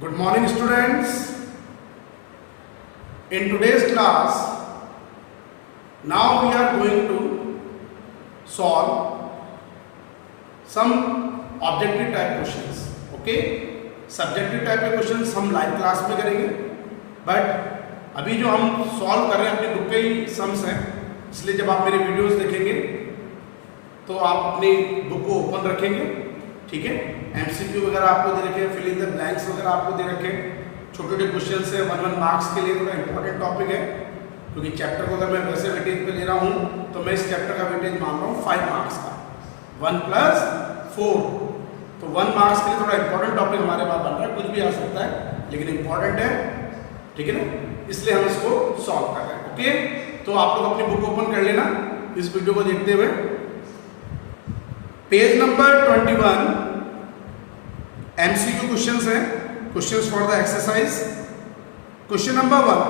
Good morning, students. In today's class, now we are going to solve some objective type questions. Okay? Subjective type के questions हम live class में करेंगे, but अभी जो हम solve कर रहे हैं अपनी बुक के ही सम्स हैं, इसलिए जब आप मेरे वीडियोस देखेंगे तो आप अपनी बुक को ओपन रखेंगे, ठीक है। एमसीक्यू वगैरह आपको दे रखे हैं, फिल इन द ब्लैंक्स वगैरह आपको दे रखे हैं, छोटे छोटे क्वेश्चन है, 1 मार्क्स के लिए थोड़ा इंपॉर्टेंट टॉपिक है, क्योंकि चैप्टर को अगर मैं वैसे वेटेज पे ले रहा हूँ तो मैं इस चैप्टर का वेटेज मान रहा हूँ 5 मार्क्स का, 1 + 4, तो 1 मार्क्स के लिए थोड़ा इंपॉर्टेंट टॉपिक हमारे पास बन रहा है। कुछ भी आ सकता है लेकिन इंपॉर्टेंट है, ठीक है ना, इसलिए हम इसको सॉल्व कर रहे हैं। ओके, तो आप लोग अपनी बुक ओपन कर लेना इस वीडियो को देखते हुए। पेज नंबर 21 एमसीक्यू क्वेश्चंस हैं, questions for the exercise. Question number 1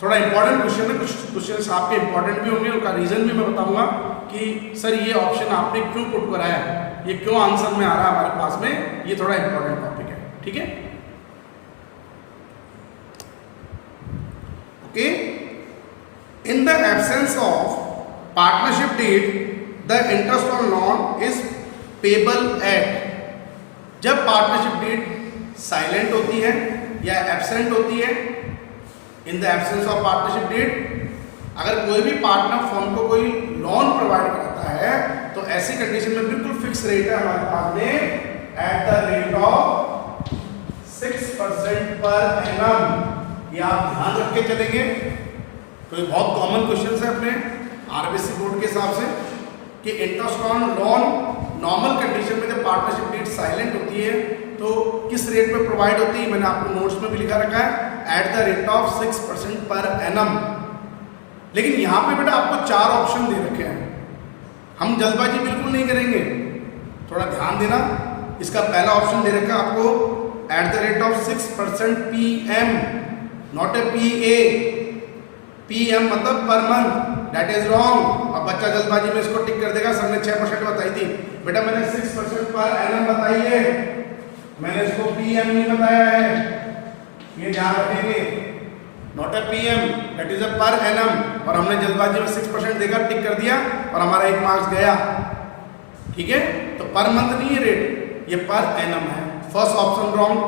थोड़ा इंपॉर्टेंट क्वेश्चन है, कुछ क्वेश्चंस आपके इंपॉर्टेंट भी होंगे, उनका रीजन भी मैं बताऊंगा कि सर ये ऑप्शन आपने क्यों पुट कराया है, ये क्यों आंसर में आ रहा है हमारे पास में, ये थोड़ा इंपॉर्टेंट टॉपिक है, ठीक है। Okay, in the absence of partnership deed the interest on loan is payable at. जब पार्टनरशिप डीड साइलेंट होती है या एब्सेंट होती है, in the absence of partnership deed, अगर कोई भी पार्टनर फर्म को कोई लोन प्रोवाइड करता है तो ऐसी कंडीशन में बिल्कुल फिक्स रेट है हमारे पास में, eight the rate of 6% per annum. ये आप ध्यान रख के चलेंगे, तो ये बहुत कॉमन क्वेश्चन है अपने आरबीसी बोर्ड के हिसाब से कि interest on loan normal condition में जब पार्टनरशिप डीड साइलेंट होती है तो किस रेट पे प्रोवाइड होती है, मैंने आपको नोट्स में भी लिखा रखा है, at the rate of 6% per annum. लेकिन यहाँ पे बेटा आपको 4 ऑप्शन दे रखे हैं, हम जल्दबाजी बिल्कुल नहीं करेंगे, थोड़ा ध्यान देना। इसका पहला ऑप्शन दे रखा है आपको eight the rate of 6% PM, not a PA। PM मतलब per month, that is wrong. अब बच्चा जल्दबाजी में इसको टिक कर देगा, सर ने 6% बताई थी, बेटा मैंने 6% पर एनम बताई है, मैंने इसको PM नहीं बताया है, ये ध्यान रखेंगे, not a PM, that is a per annum. और हमने जल्दबाजी में 6% देगा, टिक कर दिया और हमारा 1 मार्क्स गया, ठीक है। तो पर मंथ नहीं है रेट, ये पर एनम है। First option wrong.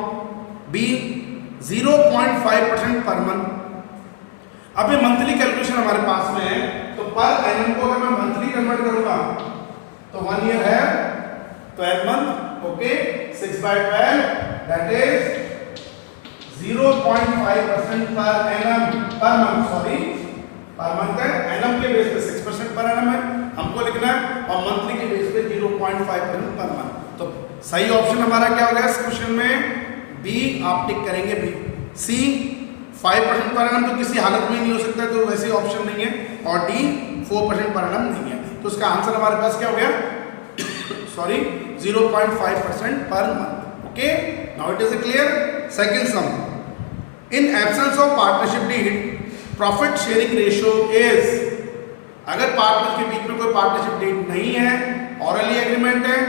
B 0.5% per month. अब ये मंथली कैलकुलेशन हमारे पास में है, तो पर एनम को अगर मैं मंथली कन्वर्ट करूंगा तो 1 ईयर है 12 month, okay, 6/12 that is 0.5% per annum, per month, sorry per month है, एनम के बेस पे 6% पर एनम है हमको लिखना है, और मंथली के बेस पे 0.5% पर मंथ। तो सही ऑप्शन हमारा क्या हो गया इस क्वेश्चन में, बी आप टिक करेंगे, बी। सी 5% पर एनम तो किसी हालत में नहीं हो सकता, तो वैसे ऑप्शन नहीं है, और डी 4% पर एनम नहीं है, तो इसका आंसर हमारे पास क्या हो गया sorry 0.5% per month. Okay, now it is clear. Second sum, in absence of partnership deed profit sharing ratio is. अगर पार्टनर के बीच में कोई पार्टनरशिप डीड नहीं है, ऑरली एग्रीमेंट है,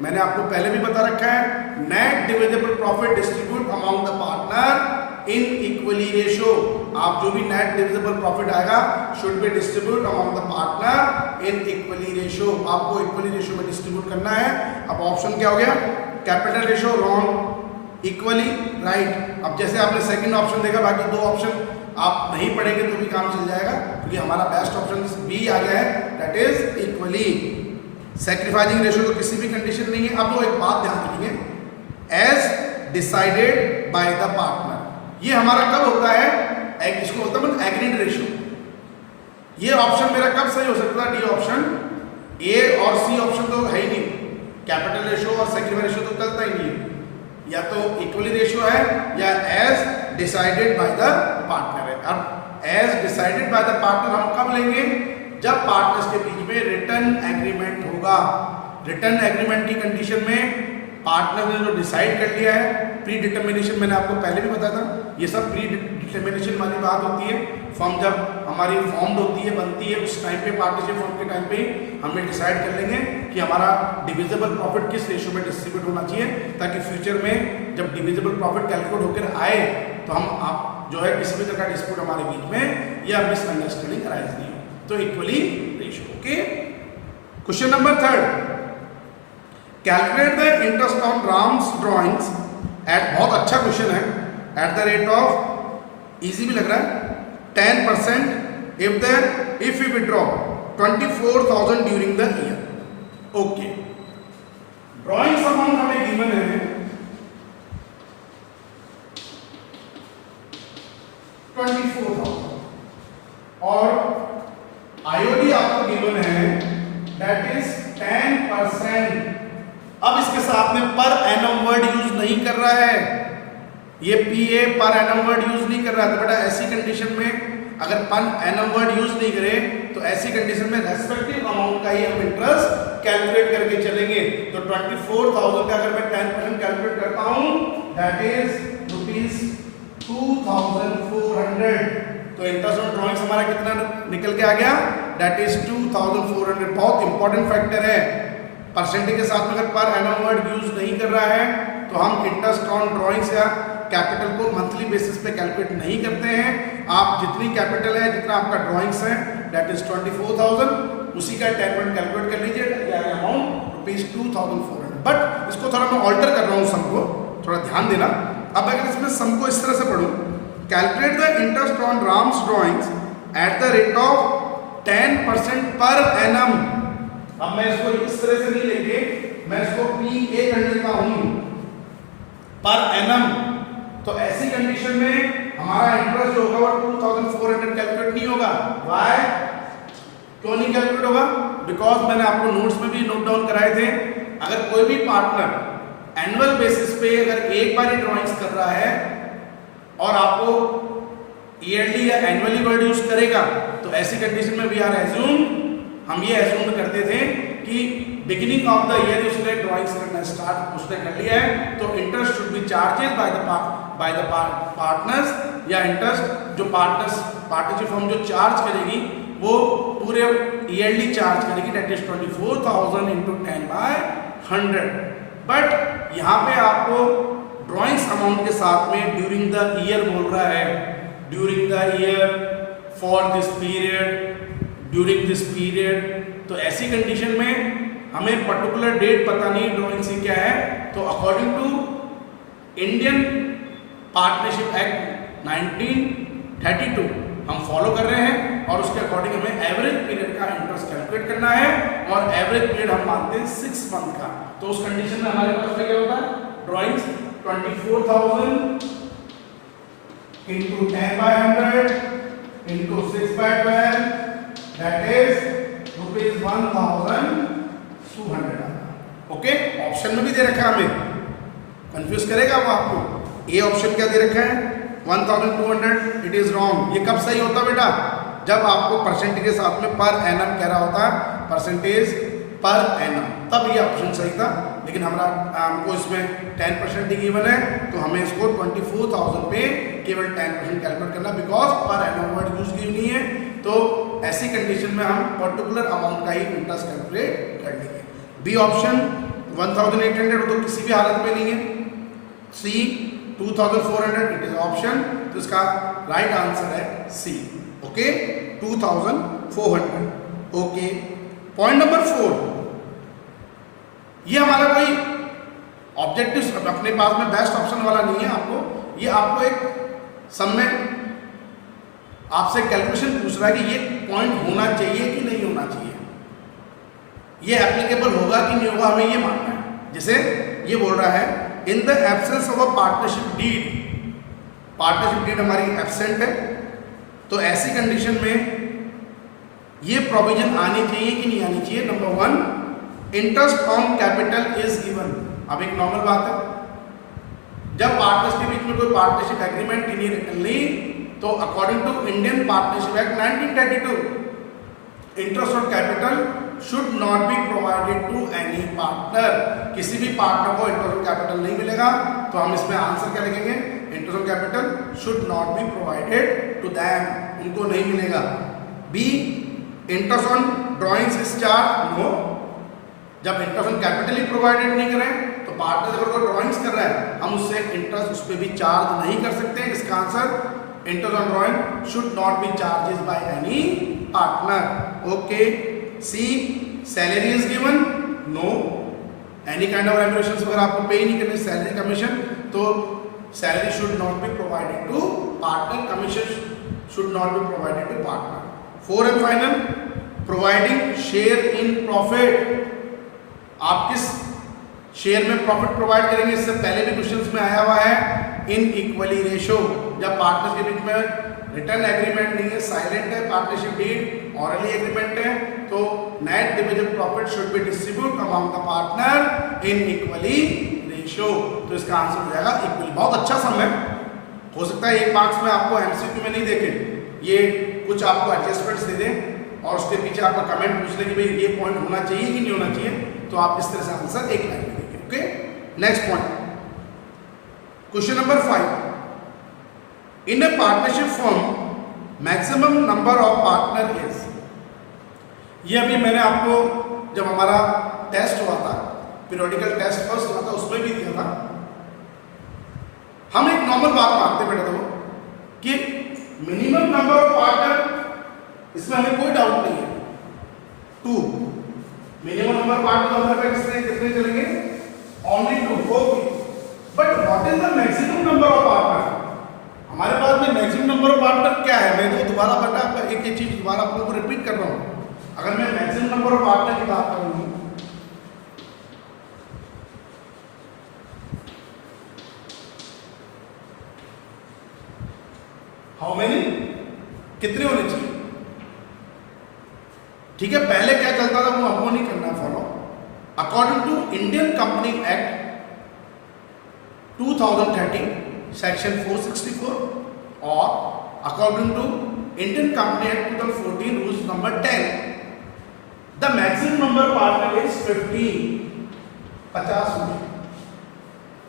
मैंने आपको पहले भी बता रखा है, net divisible profit distribute among the partner in equally ratio. आप जो भी नेट डिविजिबल प्रॉफिट आएगा should be distribute among the partner in equally ratio, आपको इक्वली रेशियो में डिस्ट्रीब्यूट करना है। अब ऑप्शन क्या हो गया, capital ratio wrong, equally right. अब जैसे आपने सेकंड ऑप्शन देखा, बाकी 2 ऑप्शन आप नहीं पढ़ेंगे तो भी काम चल जाएगा, क्योंकि हमारा बेस्ट ऑप्शन बी आ गया है, that is equally. Sacrificing ratio तो किसी भी कंडीशन नहीं है। अब लोग एक बात ध्यान रखेंगे, as decided by the partner, ये हमारा कब होता है, इसको बोलते हैं एग्रीड रेशियो। ये ऑप्शन मेरा कब सही हो सकता है, डी ऑप्शन। ए और सी ऑप्शन तो है ही नहीं, कैपिटल रेशियो और सैक्रिफाइस रेशियो तो चलता ही नहीं है, या तो इक्वली रेशियो है या as decided by the partner है। अब as decided by the partner हम कब लेंगे, जब पार्टनर्स के बीच में रिटर्न एग्रीमेंट होगा। रिटर्न एग्रीमेंट की कंडीशन में पार्टनर ने जो डिसाइड कर लिया है, प्री डिटर्मिनेशन मैंने आपको पहले भी बताया था, ये सब प्री डिटर्मिनेशन वाली बात होती है। फॉर्म जब हमारी फॉर्म्ड होती है, बनती है, उस टाइम पे पार्टनरशिप फॉर्म के टाइम पे हम ये डिसाइड कर लेंगे कि हमारा डिविजिबल प्रॉफिट किस रेशियो में डिस्ट्रीब्यूट होना चाहिए, ताकि फ्यूचर में जब डिविजिबल प्रॉफिट कैलकुलेट होकर आए तो हम आप जो है किसी भी तरह का डिस्प्यूट हमारे बीच में या मिसअंडरस्टैंडिंग अराइज नहीं हो, तो equally ratio. Okay, question number 3, calculate the interest on Ram's drawings at, बहुत अच्छा क्वेश्चन है, at the rate of, easy भी लग रहा है, 10% if we withdraw 24,000 during the year. Okay, drawings amount हमें गिवन है 24,000 और आईओडी आपको गिवन है दैट इज 10%। अब इसके साथ में पर एनम वर्ड यूज नहीं कर रहा है, ये पीए पर एनम वर्ड यूज नहीं कर रहा है। तो बेटा ऐसी कंडीशन में अगर पर एनम वर्ड यूज नहीं करे तो ऐसी कंडीशन में रेस्पेक्टिव अमाउंट का ही हम इंटरेस्ट कैलकुलेट करके चलेंगे। तो 24,000 का अगर मैं 10% कैलकुलेट करता हूं दैट इज ₹2,400। तो इंटरेस्ट ऑन ड्रॉइंग्स हमारा कितना निकल के आ गया, दैट इज 2,400। बहुत इंपॉर्टेंट फैक्टर है, परसेंटेज के साथ में अगर पर एनम वर्ड यूज नहीं कर रहा है तो हम इंटरेस्ट ऑन ड्रॉइंग्स या कैपिटल को मंथली बेसिस पे कैलकुलेट नहीं करते हैं। आप जितनी कैपिटल है, जितना आपका ड्रॉइंग्स है दैट इज 24,000, उसी का 10% कैलकुलेट कर लीजिए, अमाउंट ₹2,400। बट इसको थोड़ा मैं ऑल्टर कर रहा हूँ, सम को थोड़ा ध्यान देना। अब अगर इसमें सम को इस तरह से पढ़ूं, calculate the interest on Ram's drawings eight the rate of 10% per annum. अब मैं इसको इस तरह से नहीं लेके मैं इसको PA कर लेता हूं पर एनम। तो ऐसी कंडीशन में हमारा इंटरेस्ट जो होगा वो 2,400 कैलकुलेट नहीं होगा। व्हाई, क्यों नहीं कैलकुलेट होगा? बिकॉज मैंने आपको नोट्स में भी नोट डाउन कराए थे, अगर कोई भी पार्टनर एनुअल बेसिस पे अगर एक बार ही ड्रॉइंग्स कर रहा है और आपको ईयरली या एनुअली वर्ड यूज करेगा, तो ऐसी कंडीशन में वी आर एज्यूम, हम ये एज्यूम करते थे कि बिगिनिंग ऑफ द ईयर उसने ड्राइंग्स करना स्टार्ट उसने कर लिया है, तो interest should be charges by the partners, या इंटरेस्ट जो पार्टनरशिप फर्म जो चार्ज करेगी वो पूरे ईयरली चार्ज करेगी, दैट इज 24,000 इंटू 10/100। बट यहाँ पे आपको ड्राइंग्स अमाउंट के साथ में ड्यूरिंग द ईयर बोल रहा है, during the year, for this period, during this period. तो ऐसी कंडीशन में हमें पर्टिकुलर डेट पता नहीं ड्राइंग से क्या है, तो according to Indian partnership act 1932 हम फॉलो कर रहे हैं और उसके अकॉर्डिंग हमें एवरेज पीरियड का इंटरेस्ट कैलकुलेट करना है और एवरेज पीरियड हम मानते हैं 6 मंथ का। तो उस कंडीशन में हमारे पास क्या होता है, drawings 24,000 into 10/100 into 6/12 that is ₹1,200। Okay, option में भी दे रखा है, हमें कंफ्यूज करेगा वो आपको। ए ऑप्शन क्या दे रखा है 1,200, इट इज रॉन्ग। ये कब सही होता बेटा, जब आपको परसेंटेज के साथ में पर एनम कह रहा होता है, परसेंटेज पर एनम, तब ये ऑप्शन सही था। लेकिन हमको इसमें 10% गिवन है, तो हमें इसको 24,000 पे केवल 10% कैलकुलेट करना, because per annum word use की नहीं है। तो ऐसी कंडीशन में हम पर्टिकुलर अमाउंट का ही इंटरेस्ट कैलकुलेट कर लेंगे। बी ऑप्शन 1,800 तो किसी भी हालत में नहीं है। सी 2,400 इट इज ऑप्शन, तो इसका राइट आंसर है सी। ओके, 2,400। ओके, पॉइंट नंबर 4, ये हमारा कोई ऑब्जेक्टिव अपने पास में बेस्ट ऑप्शन वाला नहीं है आपको, ये आपको एक सम में आपसे कैलकुलेशन पूछ रहा है कि ये पॉइंट होना चाहिए कि नहीं होना चाहिए, ये एप्लीकेबल होगा कि नहीं होगा, हमें ये मानना है। जैसे ये बोल रहा है in the absence of a partnership deed, partnership deed हमारी एब्सेंट है, तो ऐसी कंडीशन में ये प्रोविजन आनी चाहिए कि नहीं आनी चाहिए। Number 1, interest on capital is given. अब एक नॉर्मल बात है, जब पार्टनर्स के बीच में कोई पार्टनरशिप एग्रीमेंट नहीं, तो according to Indian partnership act 1932 interest on capital should not be provided to any partner. किसी भी पार्टनर को इंटरनल कैपिटल नहीं मिलेगा, तो हम इसमें आंसर क्या लिखेंगे, internal capital should not be provided to them, उनको नहीं मिलेगा। B, interest on drawings is charge, no. जब इंटरेस्ट ऑन कैपिटल ही प्रोवाइडेड नहीं करें तो पार्टनर अगर कोई ड्रॉइंग्स कर रहा है हम उससे इंटरेस्ट उस पर भी चार्ज नहीं कर सकते। इसका answer interest on drawing should not be charges by any partner. Okay. See, salary is given, no. Any kind of remuneration अगर आपको पे ही नहीं करने सैलरी कमीशन, तो salary should not be provided to partner, commission should not be provided to partner. 4 and final, providing share in profit. आप किस share में profit provide करेंगे, इससे पहले भी क्वेश्चंस में आया हुआ है, इन इक्वली रेशो। जब पार्टनर्स के बीच में रिटर्न एग्रीमेंट नहीं है, साइलेंट है, पार्टनरशिप डीड ऑरली एग्रीमेंट है, तो net division profit should be distribute among the partner in equally ratio. तो इसका आंसर हो जाएगा इक्वली। बहुत अच्छा सम है, हो सकता है 1 मार्क्स में आपको एमसीक्यू में नहीं देखे, ये कुछ आपको एडजस्टमेंट्स दे दें और उसके पीछे आपका कमेंट पूछ लें कि भाई ये पॉइंट होना चाहिए कि नहीं होना चाहिए, तो आप इस तरह से आंसर एक लाइन में देंगे। Okay, next point, question number 5, in a partnership firm maximum number of partner is. ये अभी मैंने आपको जब हमारा टेस्ट हुआ था, पीरियोडिकल टेस्ट फर्स्ट हुआ था, उसमें भी दिया था। हम एक नॉर्मल बात मानते बेटा देखो कि मिनिमम नंबर ऑफ पार्टनर, इसमें हमें कोई डाउट नहीं है, 2। मिनिमम नंबर पार्टनर हमारे पास कितने चलेंगे, only 2, okay. But what is the maximum number of partner, हमारे पास में मैक्सिमम नंबर ऑफ पार्टनर क्या है। मैं तो दोबारा बेटा एक चीज दोबारा आप लोगों को रिपीट कर रहा हूं। अगर मैं मैक्सिमम नंबर ऑफ पार्टनर की बात करूं, हाउ मेनी, कितने होने चाहिए, ठीक है। पहले क्या चलता था वो हमको नहीं करना follow. According to Indian company act 2013 section 464 और according to Indian company act 2014 rules number 10, the maximum number partner is 50 होंगे।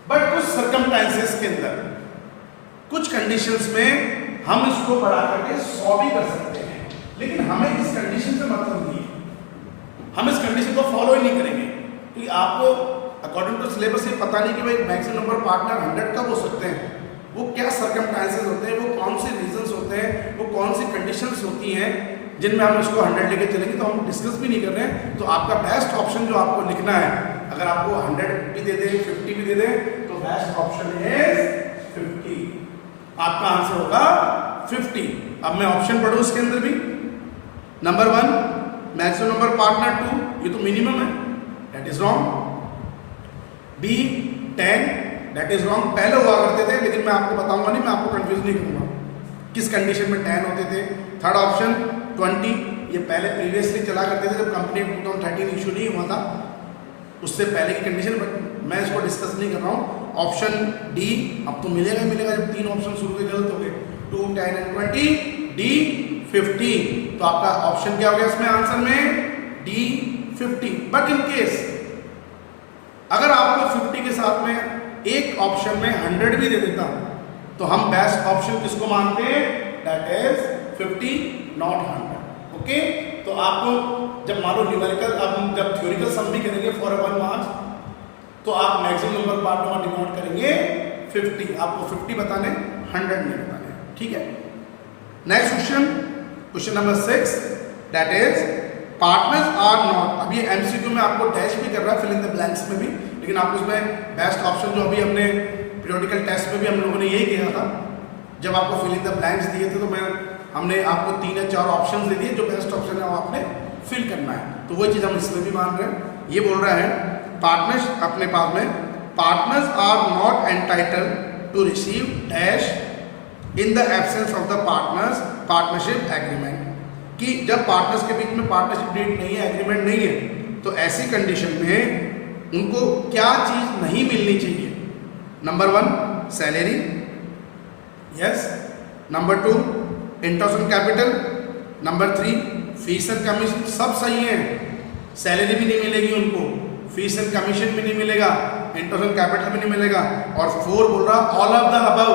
बट कुछ सर्कमस्टेंसेस के अंदर, कुछ कंडीशंस में हम इसको बढ़ा करके 100 भी कर सकते हैं, लेकिन हमें इस कंडीशन से मतलब नहीं है, हम इस कंडीशन को फॉलो ही नहीं करेंगे, क्योंकि आपको अकॉर्डिंग टू सिलेबस ये पता नहीं कि भाई मैक्सिमम नंबर पार्टनर 100 कब हो सकते हैं, वो क्या सर्कमस्टेंसेस होते हैं, वो कौन से रीजंस होते हैं, वो कौन सी कंडीशंस होती हैं जिनमें हम इसको 100 लेके चलेंगे, तो हम डिस्कस भी नहीं कर रहे हैं। तो आपका बेस्ट ऑप्शन जो आपको लिखना है, अगर आपको 100 भी दे दें 50 भी दे दें, तो बेस्ट ऑप्शन इज 50, आपका आंसर होगा 50। अब मैं ऑप्शन पढ़ूं इसके अंदर भी, नंबर 1 मैक्सिमम नंबर पार्टनर 2, ये तो मिनिमम है, that is wrong. B 10, that is wrong, पहले हुआ करते थे, लेकिन मैं आपको बताऊंगा नहीं, मैं आपको कंफ्यूज नहीं करूंगा किस कंडीशन में 10 होते थे। थर्ड ऑप्शन 20, ये पहले प्रीवियसली चला करते थे जब कंपनी 2013 इशू नहीं हुआ था, उससे पहले की कंडीशन, बट मैं इसको डिस्कस नहीं कर रहा हूँ। ऑप्शन डी अब तो मिलेगा ही मिलेगा, जब 3 ऑप्शन शुरू के गलत हो गए, 2, 10 एंड 20, डी 50, तो आपका ऑप्शन क्या हो गया इसमें आंसर में, डी 50। बट इन केस अगर आपको 50 के साथ में एक ऑप्शन में 100 भी दे देता, तो हम बेस्ट ऑप्शन किसको मानते हैं, दैट इज 50 नॉट 100। ओके, तो आपको जब मान लो न्यूमेरिकल, अब जब थ्योरिकल सम भी करेंगे फॉर 1 मार्क्स, तो आप मैक्सिमम नंबर पार्टनर डिनोट करेंगे 50, आपको 50 बताने, 100 नहीं बताने, ठीक है। Next question, question number 6, that is partners are not. अब ये एमसीक्यू में आपको डैश भी कर रहा है, फिल इन द ब्लैंक्स में भी, लेकिन आपको इसमें बेस्ट ऑप्शन जो अभी हमने पीरियोडिकल टेस्ट में भी हम लोगों ने यही किया था, जब आपको फिल इन द ब्लैंक्स दिए थे, तो हमने आपको 3 या 4 ऑप्शन दे दिए, जो बेस्ट ऑप्शन है वो आपने फिल करना है, तो वही चीज़ हम इसमें भी मान रहे हैं। ये बोल रहा है पार्टनर्स, अपने पास में partners are not entitled to receive dash in the absence of the partners partnership agreement, कि जब पार्टनर्स के बीच में पार्टनरशिप डीड नहीं है, एग्रीमेंट नहीं है, तो ऐसी कंडीशन में उनको क्या चीज़ नहीं मिलनी चाहिए। Number 1 salary, yes. Number 2 interest on capital, number 3 fees and commission, सब सही है, सैलरी भी नहीं मिलेगी उनको, फीस एंड कमीशन भी नहीं मिलेगा, इंटरेस्ट ऑन कैपिटल भी नहीं मिलेगा, और 4 बोल रहा ऑल ऑफ द अबव।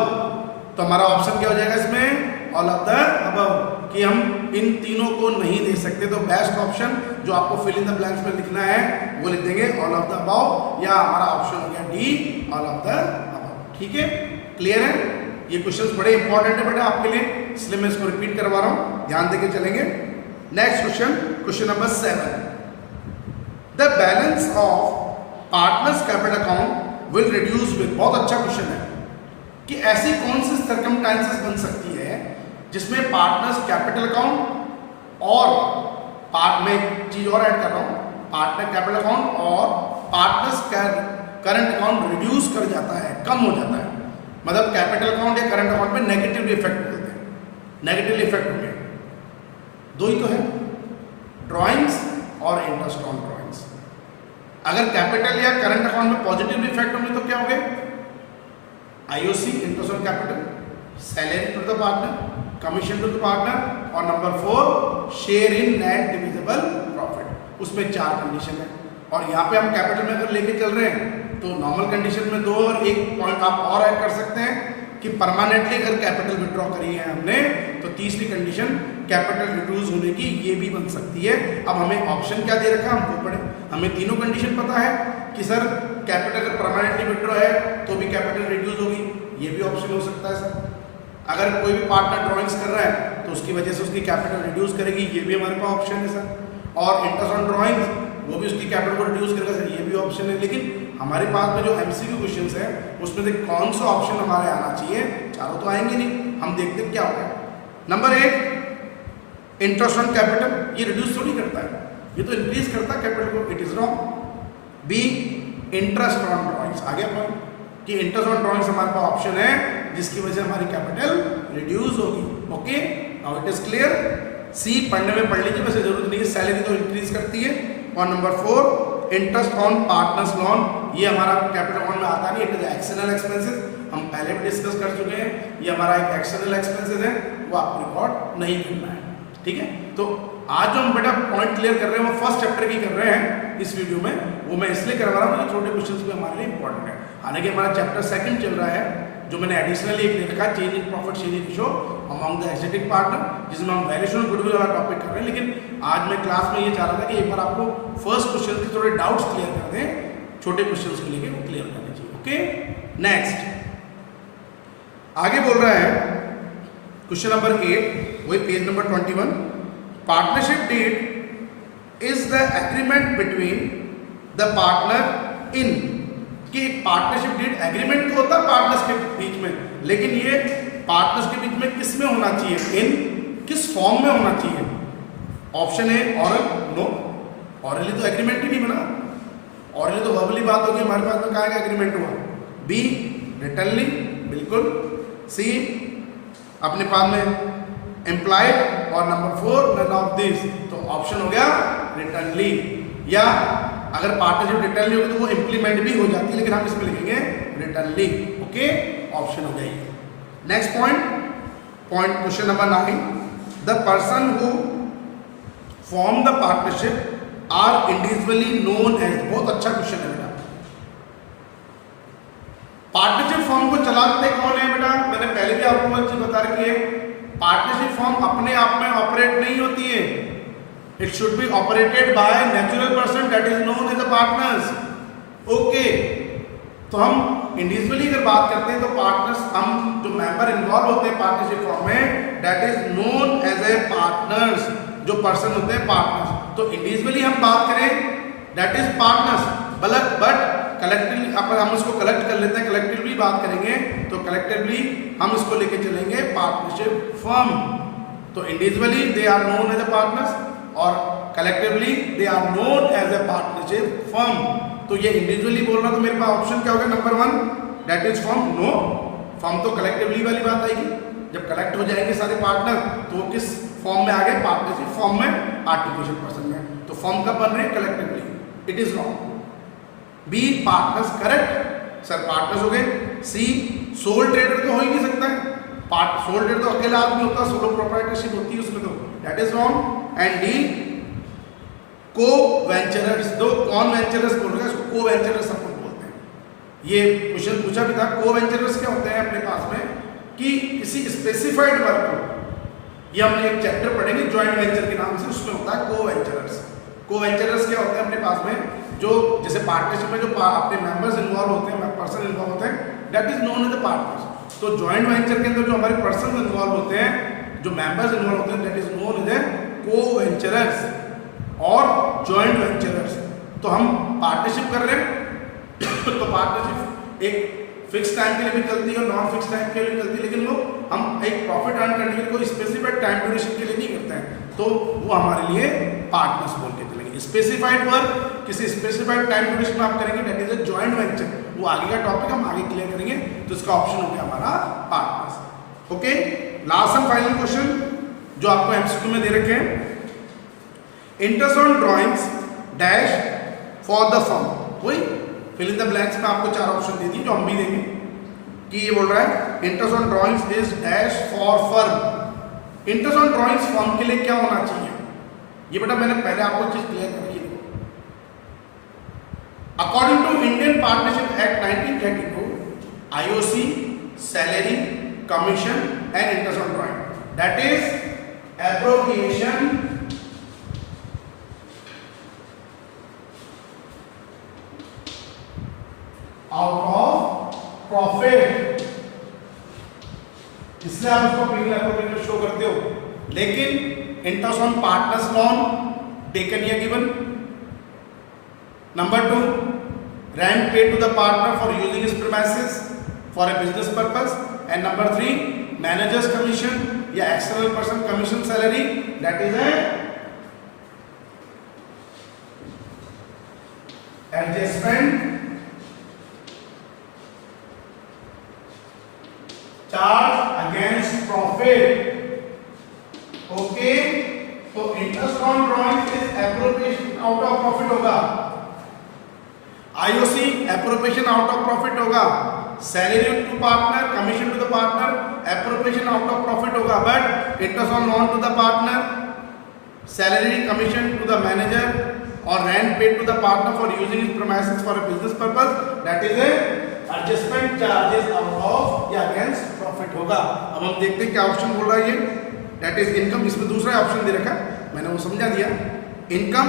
तो हमारा ऑप्शन क्या हो जाएगा इसमें, ऑल ऑफ द अबव, कि हम इन तीनों को नहीं दे सकते। तो बेस्ट ऑप्शन जो आपको फिल इन द ब्लैंक्स में लिखना है वो लिख देंगे ऑल ऑफ द अबव, या हमारा ऑप्शन हो गया D, all of the above. ठीक है, क्लियर है? ये क्वेश्चंस बड़े इंपॉर्टेंट है बेटा आपके लिए, इसलिए मैं इसको रिपीट करवा रहा हूं, ध्यान देके चलेंगे। Next question, question number 7, the balance of partners capital account will reduce with. बहुत अच्छा क्वेश्चन है कि ऐसी कौन सी सर्कमस्टेंसेस बन सकती है जिसमें पार्टनर्स कैपिटल अकाउंट और पार्ट में एक चीज और ऐड कर रहा हूं, पार्टनर कैपिटल अकाउंट और पार्टनर्स करंट अकाउंट रिड्यूस कर जाता है, कम हो जाता है। मतलब कैपिटल अकाउंट या करंट अकाउंट में नेगेटिव इफेक्ट होते हैं, नेगेटिव इफेक्ट होंगे। दो ही तो है, ड्रॉइंग्स और इंटरेस्ट ऑन ड्रॉइंग्स। अगर कैपिटल या करंट अकाउंट में पॉजिटिव इफेक्ट होंगे तो क्या हो गए, IOC interest on capital, salary to the partner, commission to the partner, और number 4 share in net divisible profit. उसमें 4 कंडीशन है, और यहाँ पे हम कैपिटल में अगर लेके चल रहे हैं तो नॉर्मल कंडीशन में 2 और 1 पॉइंट आप और ऐड कर सकते हैं कि परमानेंटली अगर कैपिटल विड्रॉ करी है हमने तो तीसरी कंडीशन कैपिटल रिड्यूस होने की ये भी बन सकती है। अब हमें ऑप्शन क्या दे रखा है, हम वो पढ़े। हमें तीनों कंडीशन पता है कि सर कैपिटल अगर परमानेंटली विड्रॉ है तो भी कैपिटल रिड्यूस होगी, ये भी ऑप्शन हो सकता है सर। अगर कोई भी पार्टनर ड्रॉइंग्स कर रहा है तो उसकी वजह से उसकी कैपिटल रिड्यूस करेगी, ये भी हमारे पास ऑप्शन है सर। और इंटरेस्ट ऑन ड्रॉइंग्स वो भी उसकी कैपिटल को रिड्यूस करेगा सर, ये भी ऑप्शन है। लेकिन हमारे पास में जो एमसीक्यू क्वेश्चंस है उसमें से कौन सा ऑप्शन हमारे आना चाहिए, चारों तो आएंगे नहीं। हम देखते हैं क्या होगा। नंबर 1 इंटरेस्ट ऑन कैपिटल, ये रिड्यूस थोड़ी करता है, ये तो इंक्रीज करता है कैपिटल को, it is wrong. B interest on drawings, आ गया पॉइंट कि इंटरेस्ट ऑन ड्रॉइंग्स हमारे पास ऑप्शन है जिसकी वजह से हमारी कैपिटल रिड्यूस होगी। Okay, now it is clear. C पढ़ने में पढ़ लीजिए, वैसे जरूरत नहीं है, सैलरी तो इंक्रीज करती है। और number 4 interest on partners loan, ये हमारा कैपिटल अकाउंट में आता नहीं, इट इज एक्सटर्नल एक्सपेंसेस, हम पहले भी डिस्कस कर चुके हैं, ये हमारा एक एक्सटर्नल एक्सपेंसेस है, वो आपको रिकॉर्ड नहीं करना है। ठीक है, तो आज जो हम बेटा पॉइंट क्लियर कर रहे हैं वो फर्स्ट चैप्टर की कर रहे हैं इस वीडियो में, वो मैं इसलिए करवा रहा हूँ कि छोटे क्वेश्चंस भी हमारे लिए इंपॉर्टेंट है। हालांकि हमारा चैप्टर 2 चल रहा है, जो मैंने एडिशनली एक लिखा है change in profit sharing ratio among the ascetic partner, जिसमें हम वैल्यूएशन ऑफ गुडविल वाला टॉपिक कर रहे हैं। लेकिन आज मैं क्लास में ये चाह रहा था कि एक बार आपको फर्स्ट क्वेश्चन के थोड़े डाउट्स क्लियर कर दें, छोटे क्वेश्चंस को लेके वो क्लियर करने चाहिए। ओके, नेक्स्ट आगे बोल रहा है क्वेश्चन नंबर 8, वही page number 21, partnership deed is the agreement between the partner in, कि एक पार्टनरशिप डीड एग्रीमेंट तो होता है पार्टनर्स के बीच में, लेकिन ये पार्टनर्स के बीच में किस में होना चाहिए, इन किस फॉर्म में होना चाहिए। Option A oral, no, orally तो एग्रीमेंट ही नहीं बना, ऑरली तो वर्बली बात होगी, हमारे पास में कहाँ का एग्रीमेंट हुआ। बी रिटनली, बिल्कुल। सी अपने पास में एम्प्लॉयड, और नंबर 4 नन ऑफ दिस, तो ऑप्शन हो गया रिटनली। या अगर पार्टनरशिप रिटनली होगी तो वो इंप्लीमेंट भी हो जाती है, लेकिन हम इसमें लिखेंगे रिटनली। ओके, ऑप्शन हो गई। Next point question number 9, the person who form the partnership are individually known as, बहुत अच्छा क्वेश्चन है बेटा। पार्टनरशिप फॉर्म को चलाते कौन है बेटा, मैंने पहले भी आपको एक चीज बता रखी है, पार्टनरशिप फॉर्म अपने आप में ऑपरेट नहीं होती है, it should be operated by natural person that is known as a partners. Okay, तो हम इंडिविजुअली अगर बात करते हैं तो पार्टनर्स, हम जो मेंबर इन्वॉल्व होते हैं पार्टनरशिप फॉर्म में, that is known as a partners, जो पर्सन होते हैं पार्टनर्स। तो इंडिविजुअली हम बात करें that is partners, but collectively अपन हम इसको कलेक्ट कर लेते हैं, कलेक्टिवली बात करेंगे तो कलेक्टिवली हम इसको लेके चलेंगे पार्टनरशिप फर्म। तो individually they are known as a partners और collectively they are known as a partnership firm. तो ये इंडिविजुअली बोल रहा तो मेरे पास ऑप्शन क्या होगा, number 1 that is firm, no. Firm तो कलेक्टिवली वाली बात आएगी, जब कलेक्ट हो जाएंगे सारे पार्टनर तो वो किस फॉर्म में आ गए, पार्टनरशिप फॉर्म में, आर्टिफिशियल पर्सन में। तो फॉर्म कब बन रहे हैं, collectively, it is wrong. B partners, correct sir, partners हो गए। सी सोल ट्रेडर तो हो ही नहीं सकता है, सोल ट्रेडर तो अकेला आदमी होता है, सोलो प्रोप्राइटरशिप होती है उसमें, तो that is wrong. And D को वेंचरर्स, दो कौन वेंचरर्स बोल रहे हैं, इसको को वेंचरर्स अपन बोलते हैं। ये क्वेश्चन पूछा भी था, को वेंचरर्स क्या होते हैं अपने पास में, कि किसी स्पेसिफाइड वर्क को, ये हमने एक चैप्टर पढ़ेंगे जॉइंट वेंचर के नाम से, उसमें होता है को वेंचरर्स। को वेंचरर्स क्या होते हैं अपने पास में, जो जैसे पार्टनरशिप में जो अपने मेंबर्स इन्वॉल्व होते हैं, पर्सन इन्वॉल्व होते हैं, that is known as the partners. तो जॉइंट वेंचर के अंदर जो हमारे पर्सन इन्वॉल्व होते हैं, जो मेंबर्स इन्वॉल्व होते हैं, that is known as a co venturers और जॉइंट वेंचरर्स। तो हम पार्टनरशिप कर रहे हैं तो पार्टनरशिप एक फिक्स टाइम के लिए भी चलती है और नॉन फिक्स टाइम के लिए भी चलती है, लेकिन वो हम एक प्रॉफिट अर्न करने के लिए कोई स्पेसिफाइड टाइम ड्यूरेशन के लिए नहीं करते हैं, तो वो हमारे लिए पार्टनर्स बोल के चलेंगे। स्पेसिफाइड वर्क किसी स्पेसिफाइड टाइम ड्यूरेशन में आप करेंगे, that is a joint venture. वो आगे का टॉपिक हम आगे क्लियर करेंगे, तो इसका ऑप्शन हो गया हमारा partners. Okay, last and final question जो आपको एमसीक्यू में दे रखे हैं, interest on drawings dash for the firm. वही फिल इन द ब्लैंक्स में आपको 4 ऑप्शन दे दिए जो हम भी देंगे, कि ये बोल रहा है interest on drawings is dash for firm. Interest on drawings firm के लिए क्या होना चाहिए, ये बेटा मैंने पहले आपको चीज क्लियर कर दी। According to Indian partnership act 1932, IOC, salary, commission and interest on drawing, that is abrogation out of profit, इसलिए आप उसको पीनल एप्रोप्रिएशन में शो करते हो। लेकिन interest on partners loan taken या given. Number 2, rent paid to the partner for using his premises for a business purpose. And number 3, managers commission या external person commission salary, that is a adjustment charge against profit. Okay, तो interest on drawing is appropriation out of profit होगा, IOC appropriation out of profit होगा, salary to partner, commission to the partner appropriation out of profit होगा, but interest on loan to the partner, salary commission to the manager और rent paid to the partner for using his premises for a business purpose, that is a adjustment charges out of या against profit होगा। अब हम देखते हैं क्या option बोल रहा है ये, दैट इज इनकम। इसमें दूसरा ऑप्शन दे रखा है, मैंने वो समझा दिया। इनकम,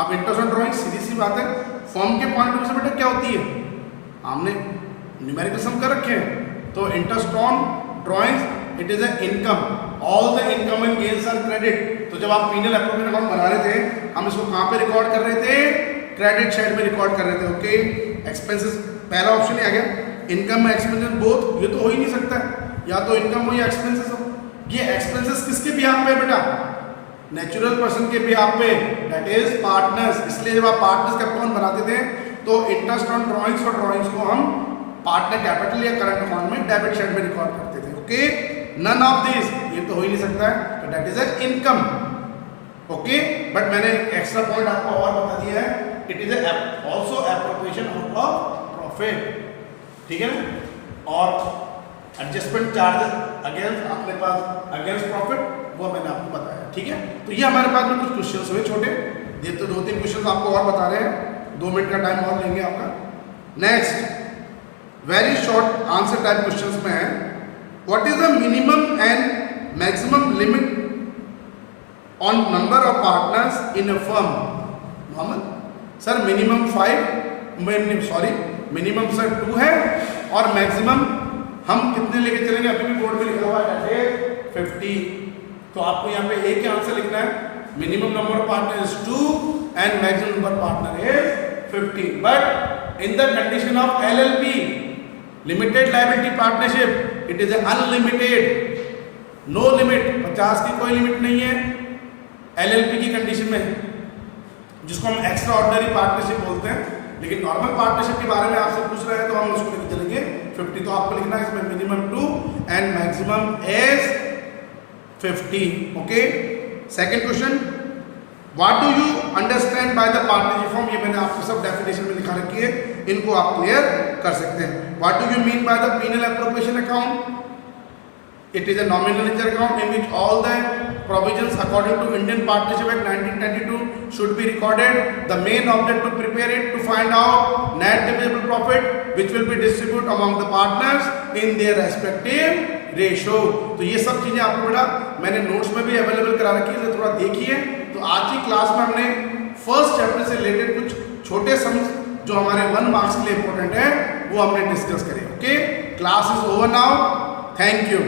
आप इंटरेस्ट ऑन ड्राइंग सीधी सी बात है, फर्म के पॉइंट ऑफ व्यू से बेटा क्या होती है, हमने न्यूमेरिकल सम कर रखे हैं, तो interest on drawings it is a income, all the income and gains are credit. तो जब आप पीनल एप्रोप्रिएशन अकाउंट बना रहे थे, हम इसको कहाँ पे रिकॉर्ड कर रहे थे, क्रेडिट साइड में रिकॉर्ड कर रहे थे। ओके, एक्सपेंसेस पहला ऑप्शन ही आ गया, इनकम में एक्सपेंसेस बोथ, ये तो हो ही नहीं सकता है, या तो इनकम हो या एक्सपेंसेस हो। ये एक्सपेंसेस किसके बिहाफ पे बेटा, नेचुरल पर्सन के बिहाफ पे, दैट इज पार्टनर्स। इसलिए जब आप पार्टनर्स का अकाउंट बनाते थे तो इंटरेस्ट ऑन ड्राइंग्स और ड्राइंग्स को हम पार्टनर कैपिटल या करंट अकाउंट में डेबिट साइड में रिकॉर्ड करते थे। ओके, नन ऑफ दिस, ये तो हो ही नहीं सकता है, तो that is a income. Okay, but मैंने एक्स्ट्रा पॉइंट आपको और बता दिया है, it is also appropriation out of profit, ठीक है ना। और एडजस्टमेंट चार्जेस अगेंस्ट, अपने पास अगेंस्ट प्रॉफिट, वो मैंने आपको बताया, ठीक है। तो ये हमारे पास में कुछ क्वेश्चंस हुए छोटे, ये तो 2-3 क्वेश्चंस आपको और बता रहे हैं, 2 मिनट का टाइम और लेंगे आपका। Next very short answer type questions में है, what is the minimum and maximum limit on number of partners in a firm. Mohammed sir minimum 5, minimum sir 2 है और मैक्सिमम हम कितने लेके चलेंगे, अभी भी बोर्ड पे लिखा हुआ है 50। तो आपको यहाँ पे एक ही आंसर लिखना है, minimum number of partner is 2 and maximum number of partner is 50, but in the condition of LLP, limited liability partnership, it is unlimited, no limit, 50 की कोई लिमिट नहीं है LLP की कंडीशन में, जिसको हम एक्स्ट्रा ऑर्डिनरी पार्टनरशिप बोलते हैं। लेकिन नॉर्मल पार्टनरशिप के बारे में आपसे पूछ रहे हैं तो हम उसको लेके चलेंगे 50। तो आपको लिखना है इसमें minimum 2 and maximum is 50। Okay, second question, what do you understand by the partnership form. ये मैंने आपको सब डेफिनेशन में लिखा रखी है, इनको आप क्लियर कर सकते हैं। What do you mean by the penal appropriation account, It is a nominal ledger account in which all the provisions according to Indian Partnership Act 1922 should be recorded. The main object to prepare it to find out net divisible profit which will be distributed among the partners in their respective ratio. तो ये सब चीजें आपको बेटा मैंने notes में भी available करा रखी है, थोड़ा देखिए। तो आज की क्लास में हमने फर्स्ट चैप्टर से रिलेटेड कुछ छोटे सम्स जो हमारे 1 मार्क्स के लिए इंपॉर्टेंट है वो हमने डिस्कस करे। Okay, class is over now, thank you.